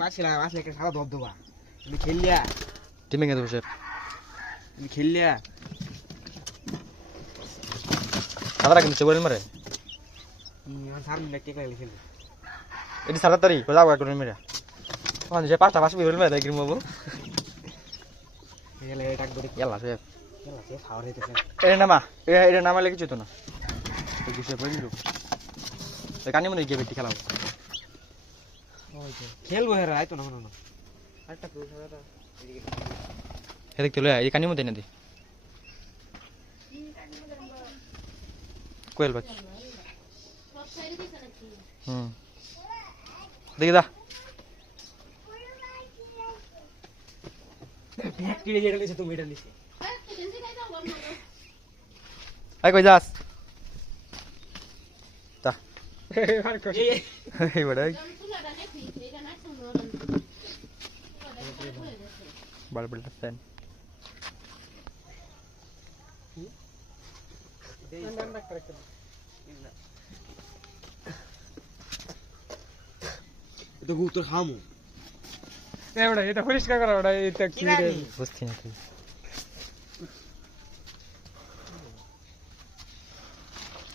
মারছিলাম আসলে একটা সারা দবদবা তুমি খেললিয়া টিমে গেছে বসে তুমি খেললিয়া সাদা কিন্তু বলেন মারে আমার সামনে কে খেলে খেলবে এটি সাদা তারি কোথাও করে মেরে ওখানে যে পাঁচটা পাঁচ বলেন মারে দেখি মবু খেলে ডাক ধরে ইয়াল্লা সে খেলা সে খাওয়ার হইতেছে এটা নামা লেগে যেত না এই গুছিয়ে পড়ে দিল কানি মনে গিয়ে বেটি খেলাবো খেলবো হেরা আইতো না না আরেকটা পুরুষ দাদা এদিক তুলে এই কানি মধ্যে না দি কোয়েল পাখি দেখি দা ব্যাগ কিনে যেটা লিখে তুমি এটা লিখে আই কই যাস তা এই বড় বড় বড় ফ্যান তো গুতর খামু এবড়া এটা পরিষ্কার করা ওটা এটা কি রে বুঝছি না তুই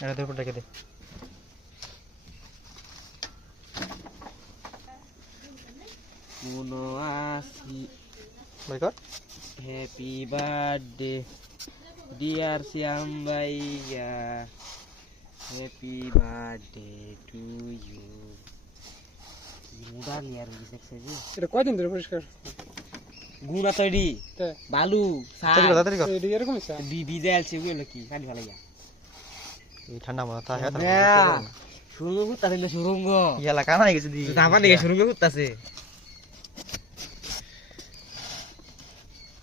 এটা তোর পড়ে দে মনো আসি ভাই কর হ্যাপি বার্থডে ডিয়ার শ্যাম ভাইয়া হ্যাপি বার্থডে টু ইউ মুডা নিয়ার দিছে জি এটা কয়দিন ধরে পরিষ্কার গুড়া তৈরি তে বালু তাড়াতাড়ি কর এটা এরকম আছে ভিজে আছে ওগুলো কি খালি ভালাইয়া এই ঠান্ডা মাথা হ্যাঁ সুরঙ্গ করতেছে না সুরঙ্গ ইয়ালা কানা গেছে দি আমার দিকে সুরঙ্গ করতেছে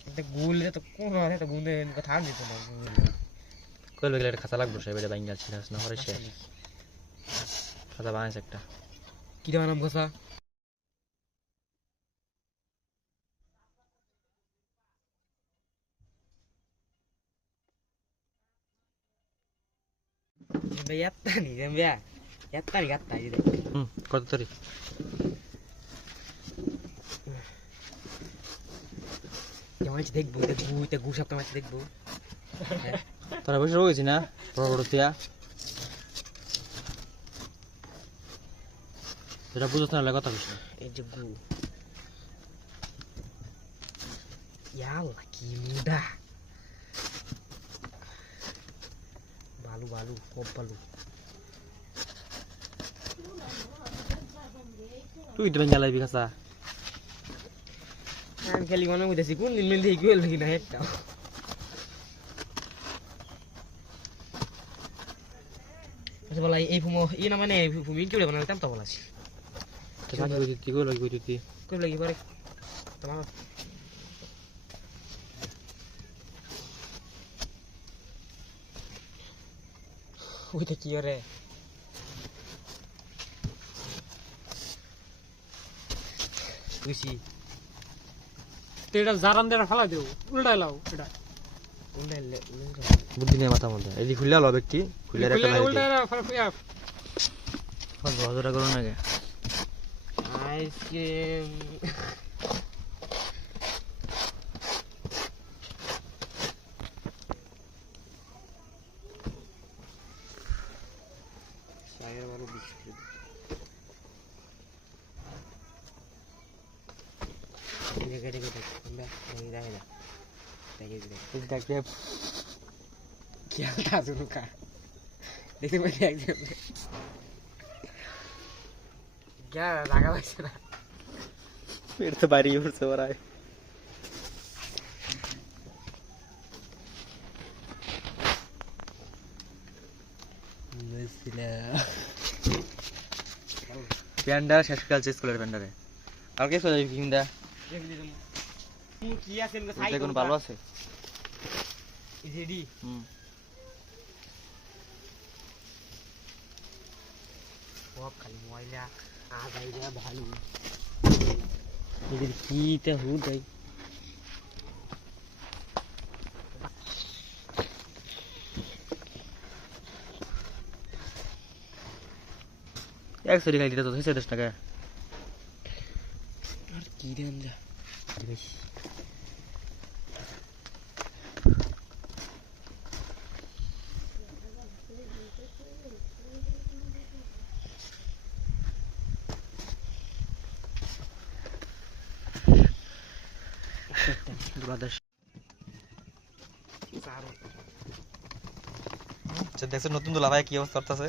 এটা গুল তো কোন হয় তো গুন্দে কথা আর দিত না কোয়েল বেগলে খাতা লাগবে সে বেটা বাইঙ্গাল ছিল না হরে সে খাতা বানাইছে একটা কি নাম কথা yattani zambia yattani gatta ide কত তারি কেমন দেখবো এটা গুসাপ কেমন দেখবো তোরা বসে রয়েছি না বড় বড় তিয়া এটা বুঝছ না কথা কিছু এই যে গু ইয়াল্লা কি মুডা বালু বালু খুব বালু তুই তো বেঙ্গাল আইবি খাসা আমি খালি মনে হইতেছি কোন দিন মিল দিয়ে গেল নাকি না একটা আচ্ছা বলা এই ফুমো ই না মানে ফুমি কি বলে বানাইতাম তো বলাছি তো কাজ কই দিতি কই লাগি কই দিতি কই লাগি পারে তোমার ওইটা কি রে খুশি এটা জারান দেরা ফেলা দেও উল্টাই লাও এটা উল্টাইলে বুদ্ধি নেই মাথা মধ্যে এই খুললা লো ব্যক্তি খুললা রাখা লাগে উল্টাই ফেলা হজরা করো না গে আইসক্রিম সায়ের বড় বিস্কুট দেখে দেখে আমরা এই দেখে না দেখে দেখে দেখে কি আলতা জুলুকা দেখে বলি একদম क्या লাগা হইছে না পেট তো বাইরে উঠছে ওরাই নসিলা প্যান্ডা শেষ কাল স্কুলের প্যান্ডারে আর কে চলে যাবি কিংদা কি আছেন গো সাই কোন ভালো আছে ইজেডি সব খালি ময়লা আগাইরা ভালো এদের কি তে হুদাই এক সরি খাই দিতে তো 10 টাকা আর কি দেন যা বেশ ব্রাদার্স দেখছো নতুন দুলা ভাই কি অবস্থা করতেছে